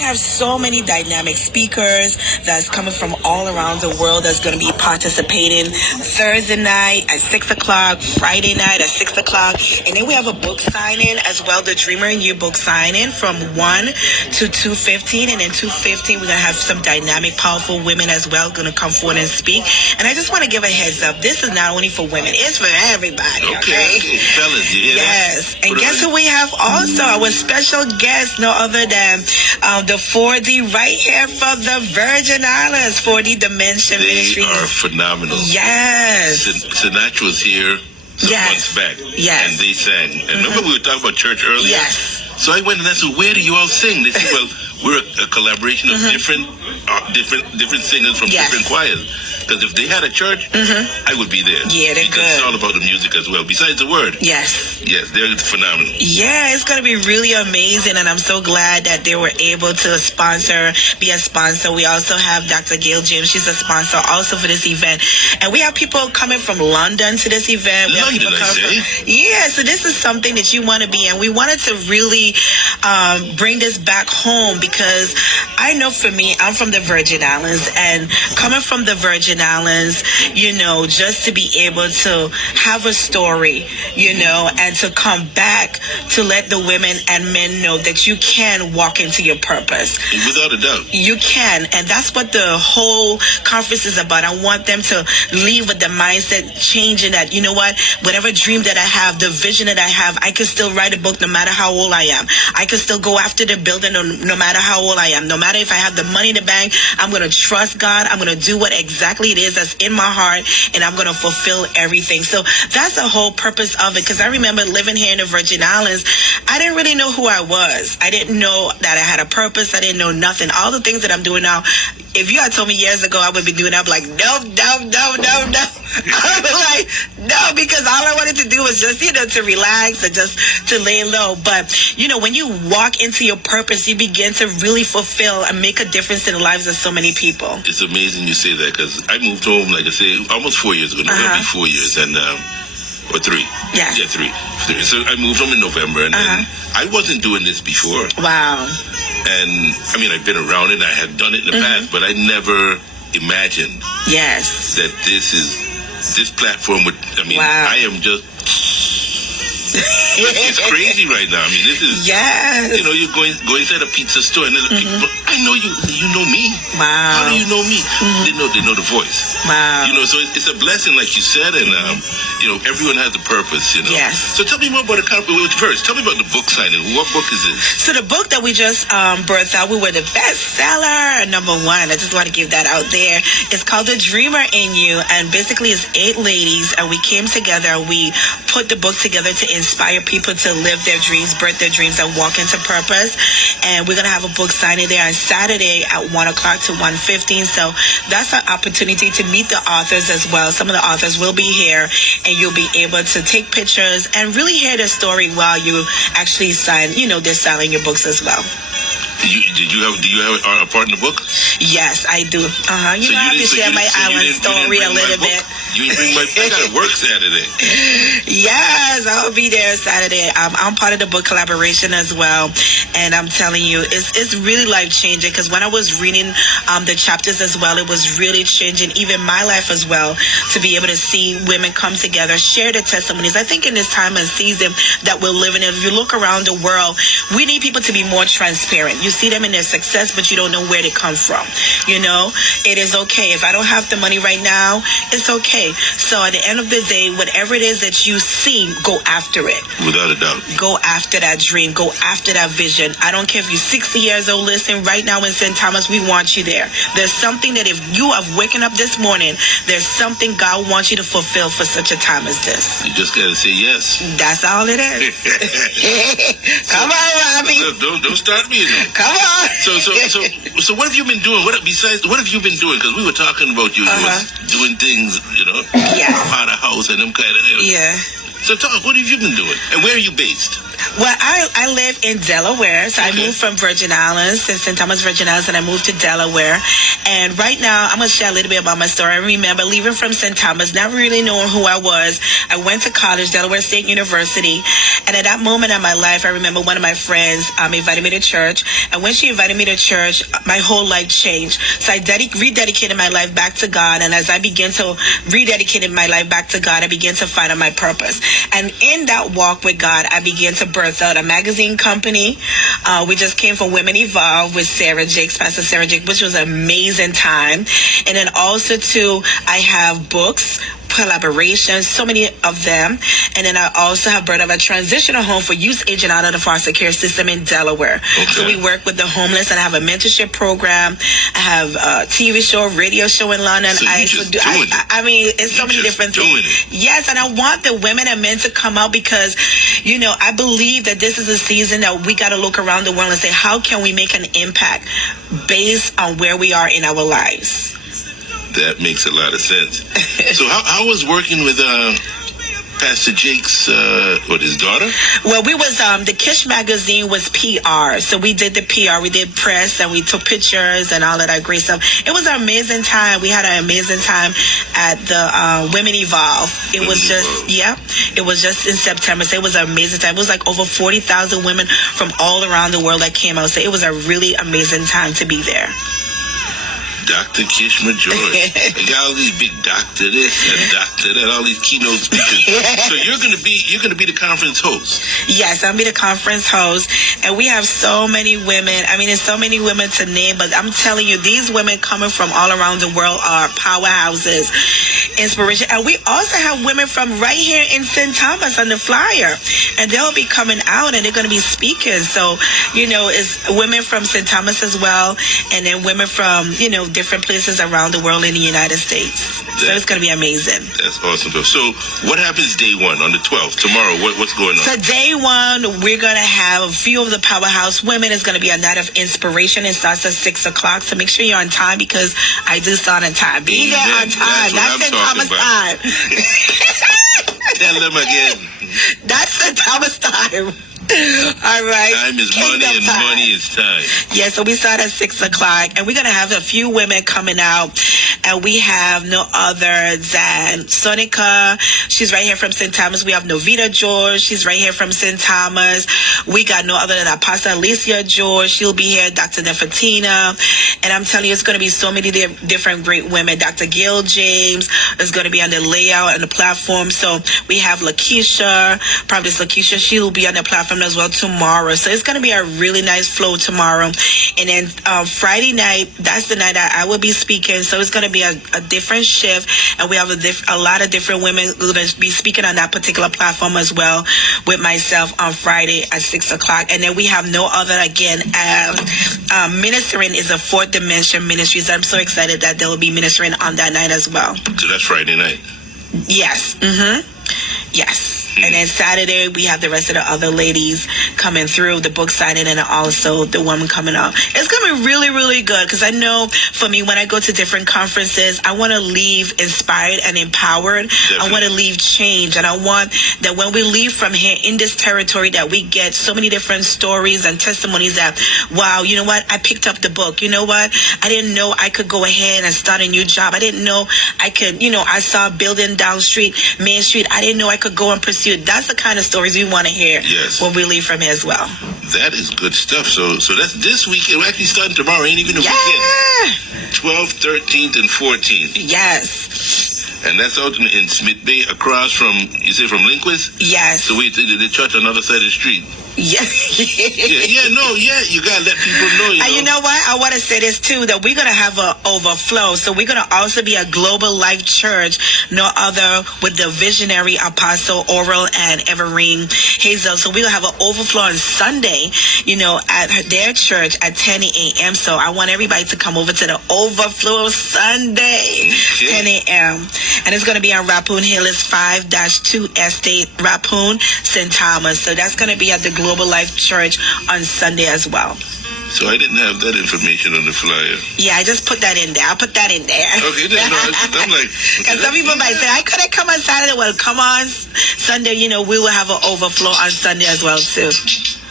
have so many dynamic speakers that's coming from all around the world that's going to be participating Thursday night at 6 o'clock, Friday night at 6 o'clock. And then we have a book signing as well, the Dreamer in You book signing from 1 to 2:15. And then 2:15, we're going to have some dynamic, powerful women as well going to come forward and speak. And I just want to give a heads up. This is not only for women. It's for everybody. Okay. Fellas, you hear yes. That? And guess who we have also? Our special guest, no other than the 4D right here from the Virgin Islands, 4D Dimension Ministries. They are phenomenal. Yes. Sinatra was here some months back. Yes. And they sang. And remember we were talking about church earlier? Yes. So I went and I said, where do you all sing? They said, well, we're a collaboration of different singers from different choirs. Because if they had a church, I would be there. Yeah, they're because good. It's all about the music as well, besides the word. Yes. Yes, they're phenomenal. Yeah, it's going to be really amazing, and I'm so glad that they were able to be a sponsor. We also have Dr. Gail James. She's a sponsor also for this event. And we have people coming from London to this event. London, I say? Yeah, so this is something that you want to be in. We wanted to really bring this back home because I know for me, I'm from the Virgin Islands, and coming from the Virgin Islands, you know, just to be able to have a story, you know, and to come back to let the women and men know that you can walk into your purpose. Without a doubt. You can, and that's what the whole conference is about. I want them to leave with the mindset changing that, you know what, whatever dream that I have, the vision that I have, I can still write a book no matter how old I am. I can still go after the building no matter how old I am. No matter if I have the money in the bank, I'm going to trust God. I'm going to do what exactly it is that's in my heart, and I'm going to fulfill everything. So that's the whole purpose of it, because I remember living here in the Virgin Islands. I didn't really know who I was. I didn't know that I had a purpose. I didn't know nothing. All the things that I'm doing now, if you had told me years ago I would be doing that, I'd be like, no. I'd be like, no, because all I wanted to do was just, you know, to relax and just to lay low. But, you know, when you walk into your purpose, you begin to really fulfill and make a difference in the lives of so many people. It's amazing you say that, because I moved home, like I say, almost 4 years ago. No, it'll be 4 years, and or 3. Yes. Yeah, 3. So I moved home in November, and then I wasn't doing this before. Wow. And I mean, I've been around it, I have done it in the past, but I never imagined that this platform would, I mean, I am just, it's crazy right now. I mean, this is, you know, you're going inside a pizza store and there's people, I know you know me. Wow. How do you know me? They know the voice. Wow. You know, so it's a blessing, like you said, and you know, everyone has a purpose, you know. Yes. So tell me more about the conference. First, tell me about the book signing. What book is this? So the book that we just birthed out, we were the bestseller, #1. I just want to give that out there. It's called The Dreamer in You, and basically it's 8 ladies, and we came together and we put the book together to inspire people to live their dreams, birth their dreams, and walk into purpose. And we're going to have a book signing there on Saturday at 1 o'clock to 1:15. So that's an opportunity to meet the authors as well. Some of the authors will be here, and you'll be able to take pictures and really hear their story while you actually sign, you know, they're selling your books as well. Do you have a part in the book? Yes, I do. You know, I have to share my island story a little bit. You didn't bring my book? I got to work Saturday. Yes, I'll be there Saturday. I'm part of the book collaboration as well. And I'm telling you, it's really life-changing, because when I was reading the chapters as well, it was really changing even my life as well, to be able to see women come together, share their testimonies. I think in this time and season that we're living in, if you look around the world, we need people to be more transparent. You see them in their success, but you don't know where they come from. You know, it is okay. If I don't have the money right now, it's okay. So at the end of the day, whatever it is that you see, go after it. Without a doubt. Go after that dream. Go after that vision. I don't care if you're 60 years old. Listen, right now in St. Thomas, we want you there. There's something that if you have waken up this morning, there's something God wants you to fulfill for such a time as this. You just got to say yes. That's all it is. Come on, Robbie. Don't start me. Come on. So what have you been doing? What have you been doing? Because we were talking about you. You was doing things, you know, out of house and them kind of things. Yeah. So talk, what have you been doing? And where are you based? Well, I live in Delaware, so I moved from Virgin Islands, St. Thomas, Virgin Islands, and I moved to Delaware. And right now, I'm going to share a little bit about my story. I remember leaving from St. Thomas, not really knowing who I was. I went to college, Delaware State University. And at that moment in my life, I remember one of my friends invited me to church. And when she invited me to church, my whole life changed. So I rededicated my life back to God. And as I began to rededicate my life back to God, I began to find out my purpose. And in that walk with God, I began to birth out a magazine company. We just came from Women Evolve with Sarah Jakes, Pastor Sarah Jakes, which was an amazing time. And then also, too, I have books, collaborations, so many of them. And then I also have brought up a transitional home for youth aging out of the foster care system in Delaware. So we work with the homeless, and I have a mentorship program. I have a TV show, radio show in London. So I mean, it's so many different things. Yes, and I want the women and men to come out because, you know, I believe that this is a season that we got to look around the world and say, how can we make an impact based on where we are in our lives? That makes a lot of sense. So how was working with Pastor Jake's, his daughter? Well, we was, the Kish magazine was PR. So we did the PR, we did press, and we took pictures and all of that great stuff. It was an amazing time. We had an amazing time at the Women Evolve. It was just in September. So it was an amazing time. It was like over 40,000 women from all around the world that came out. So it was a really amazing time to be there. Dr. Kishma George. You got all these big doctor this and doctor that, all these keynote speakers. So you're gonna be the conference host. Yes, I'll be the conference host. And we have so many women. I mean, there's so many women to name, but I'm telling you, these women coming from all around the world are powerhouses, inspiration. And we also have women from right here in St. Thomas on the flyer. And they'll be coming out and they're gonna be speaking. So, you know, it's women from St. Thomas as well, and then women from, you know, different places around the world in the United States. So it's going to be amazing. That's awesome. So what happens day one on the 12th? Tomorrow, what's going on? So day one, we're going to have a few of the powerhouse women. It's going to be a night of inspiration. It starts at 6 o'clock. So make sure you're on time because I do start on time. Be there on time. That's St. Thomas time. Tell them again. That's St. Thomas time. All right. Time is money and money is time. Yeah, so we start at 6 o'clock and we're going to have a few women coming out, and we have no other than Sonica. She's right here from St. Thomas. We have Novita George. She's right here from St. Thomas. We got no other than Apostle Alicia George. She'll be here. Dr. Nefertina. And I'm telling you, it's going to be so many different great women. Dr. Gail James is going to be on the layout and the platform. So we have Lakeisha, Prophetess Lakeisha. She'll be on the platform as well tomorrow. So it's going to be a really nice flow tomorrow. And then Friday night, that's the night I will be speaking. So it's going to be a different shift. And we have a lot of different women who going to be speaking on that particular platform as well with myself on Friday at 6 o'clock. And then we have no other, again, ministering is a Fourth Dimension Ministries. I'm so excited that they will be ministering on that night as well. So that's Friday night? Yes. Yes. And then Saturday, we have the rest of the other ladies coming through, the book signing, and also the woman coming up. It's going to be really, really good because I know for me, when I go to different conferences, I want to leave inspired and empowered. Definitely. I want to leave changed. And I want that when we leave from here in this territory that we get so many different stories and testimonies that, wow, you know what? I picked up the book. You know what? I didn't know I could go ahead and start a new job. I didn't know I could, I saw a building down street, Main Street. I didn't know I could go and pursue. That's the kind of stories we want to hear when we leave from here as well. That is good stuff. So that's this weekend. We're actually starting tomorrow. Ain't even a weekend. 12th, 13th, and 14th. Yes. And that's out in Smith Bay, across from, you say from Linquist? Yes. So wait, the church on the other side of the street. Yeah. You gotta let people know. And you know what? I want to say this too, that we're gonna have an overflow. So we're gonna also be a global life church, no other with the visionary Apostle Oral and Everine Hazel. So we're gonna have an overflow on Sunday, at their church at 10 a.m. So I want everybody to come over to the overflow Sunday, 10 a.m. And it's gonna be on Rappoon Hill. It's 5-2 Estate, Rappoon, St. Thomas. So that's gonna be at the Global Life Church on Sunday as well. So I didn't have that information on the flyer. Yeah, I just put that in there. I'll put that in there. Okay, then, no, I'm like... Because some people might say, I couldn't come on Saturday. Well, come on Sunday. You know, we will have an overflow on Sunday as well, too.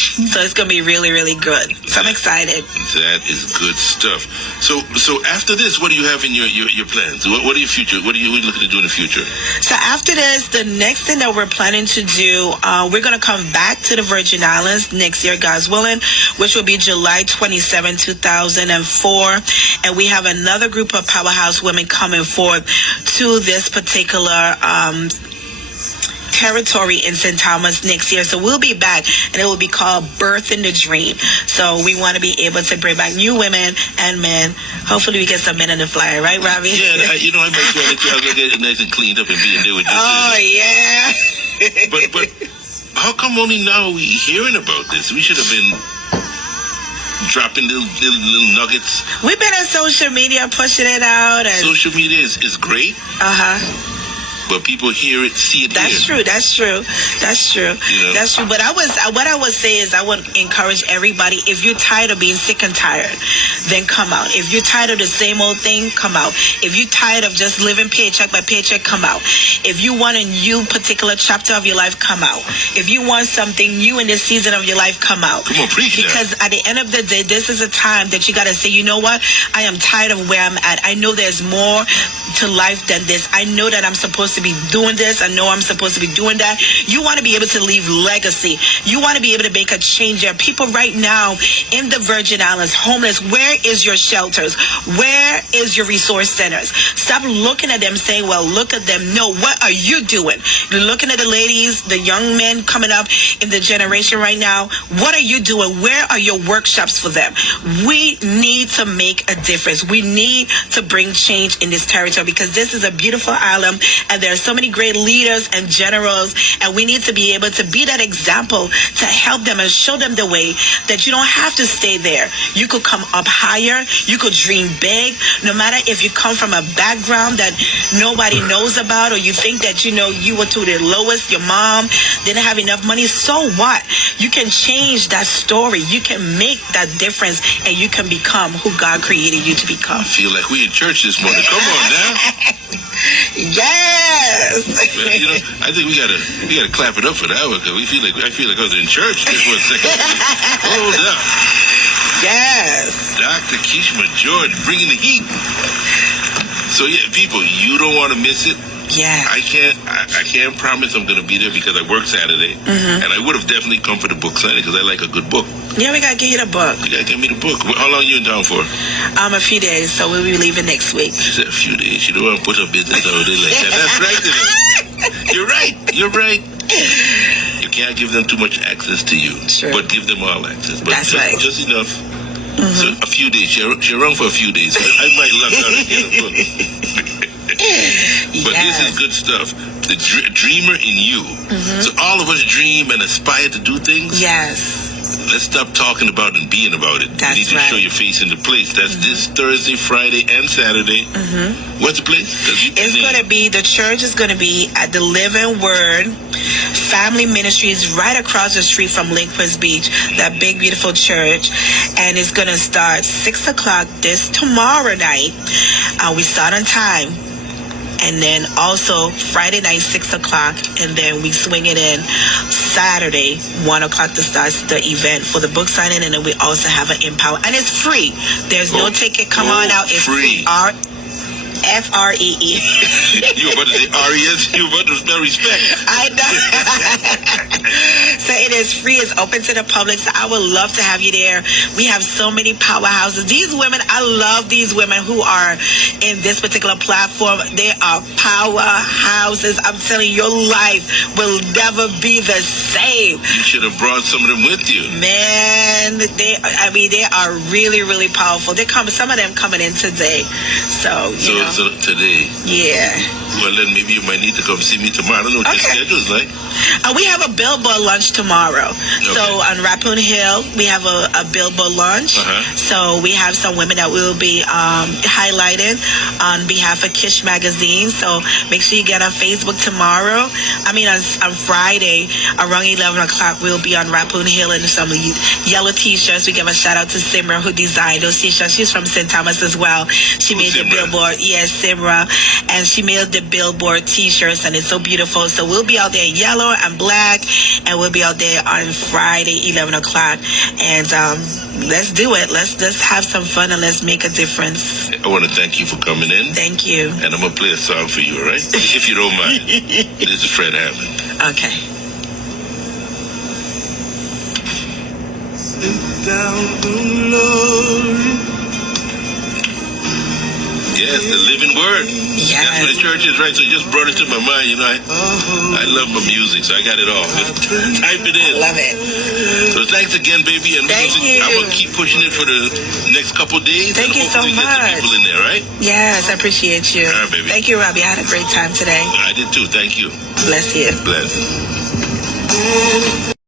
So it's going to be really, really good. So I'm excited. That is good stuff. So after this, what do you have in your plans? What are your future? What are you looking to do in the future? So after this, the next thing that we're planning to do, we're going to come back to the Virgin Islands next year, God's willing, which will be July 27, 2004. And we have another group of powerhouse women coming forth to this particular territory in St. Thomas next year. So we'll be back, and it will be called Birth in the Dream. So we want to be able to bring back new women and men. Hopefully we get some men on the flyer, right, Robbie? Yeah, I make sure that y'all get it nice and cleaned up and being there with you. Oh, yeah. But how come only now we hearing about this? We should have been dropping little nuggets. We've been on social media pushing it out. And social media is great. But people hear it, see it. That's true. That's true. You know? That's true. But what I would say is I would encourage everybody, if you're tired of being sick and tired, then come out. If you're tired of the same old thing, come out. If you're tired of just living paycheck by paycheck, come out. If you want a new particular chapter of your life, come out. If you want something new in this season of your life, come out. Come on, preach that. Because at the end of the day, this is a time that you got to say, you know what? I am tired of where I'm at. I know there's more to life than this. I know that I'm supposed to be doing this. I know I'm supposed to be doing that. You want to be able to leave legacy. You want to be able to make a change. There are people right now in the Virgin Islands, homeless. Where is your shelters? Where is your resource centers? Stop looking at them saying, well, look at them. No, what are you doing? You're looking at the ladies, the young men coming up in the generation right now. What are you doing? Where are your workshops for them? We need to make a difference. We need to bring change in this territory, because this is a beautiful island, and there are so many great leaders and generals, and we need to be able to be that example to help them and show them the way that you don't have to stay there. You could come up higher. You could dream big. No matter if you come from a background that nobody knows about, or you think that, you know, you were to the lowest, your mom didn't have enough money, so what? You can change that story. You can make that difference, and you can become who God created you to become. I feel like we in church this morning. Come on now. Yes. Well, you know, I think we gotta clap it up for that one, because I feel like I was in church just for a second. Hold up. Yes. Dr. Kishma George bringing the heat. So yeah, people, you don't want to miss it. Yeah. I can't promise I'm going to be there because I work Saturday. And I would have definitely come for the book signing because I like a good book. Yeah, we got to get you the book. You got to get me the book. How long are you in town for? A few days, so we'll be leaving next week. She said a few days. She don't want to put her business over there like that. That's right. You're right. You can't give them too much access to you. Sure. But give them all access. But that's right. Just enough. So a few days. She run for a few days. I might luck out and get a book. But this is good stuff. The dreamer in you. So all of us dream and aspire to do things. Yes. Let's stop talking about and being about it. That's you need to show your face in the place. That's this Thursday, Friday, and Saturday. What's the place? It's going to be, the church is going to be at the Living Word Family Ministries right across the street from Lindquist Beach, that big, beautiful church. And it's going to start 6 o'clock this tomorrow night. We start on time. And then also Friday night, 6 o'clock. And then we swing it in Saturday, 1 o'clock to start the event for the book signing. And then we also have an Empower. And it's free. There's no ticket. Come on out. It's free. F-R-E-E. You about to say R-E-S? You about to spell respect. I know. So it is free. It's open to the public. So I would love to have you there. We have so many powerhouses. These women, I love these women who are in this particular platform. They are powerhouses. I'm telling you, your life will never be the same. You should have brought some of them with you. Man, they are really, really powerful. Some of them coming in today. So today. Yeah. Well, then maybe you might need to come see me tomorrow. I don't know what your schedule's like. We have a billboard lunch tomorrow. Okay. So on Raccoon Hill, we have a billboard lunch. So we have some women that will be highlighting on behalf of Kish Magazine. So make sure you get on Facebook tomorrow. I mean, on Friday, around 11 o'clock, we'll be on Raccoon Hill in some yellow T-shirts. We give a shout out to Simra who designed those T-shirts. She's from St. Thomas as well. She made the billboard. Yes, Simra. And she made the billboard T-shirts, and it's so beautiful. So we'll be out there in yellow and black, and we'll be out there on Friday 11 o'clock, and let's do it. Let's have some fun and let's make a difference. I want to thank you for coming in. Thank you. And I'm gonna play a song for you, all right? If you don't mind. This is Fred Hammond. Okay. Sit down, Lord. Yes, the living word. Yes. That's what the church is, right? So it just brought it to my mind. You know, I love my music, so I got it all. Just type it in. Love it. So thanks again, baby. And thank you. I'm going to keep pushing it for the next couple of days. Thank you so much. Get the people in there, right? Yes, I appreciate you. All right, baby. Thank you, Robbie. I had a great time today. I did too. Thank you. Bless you. Bless.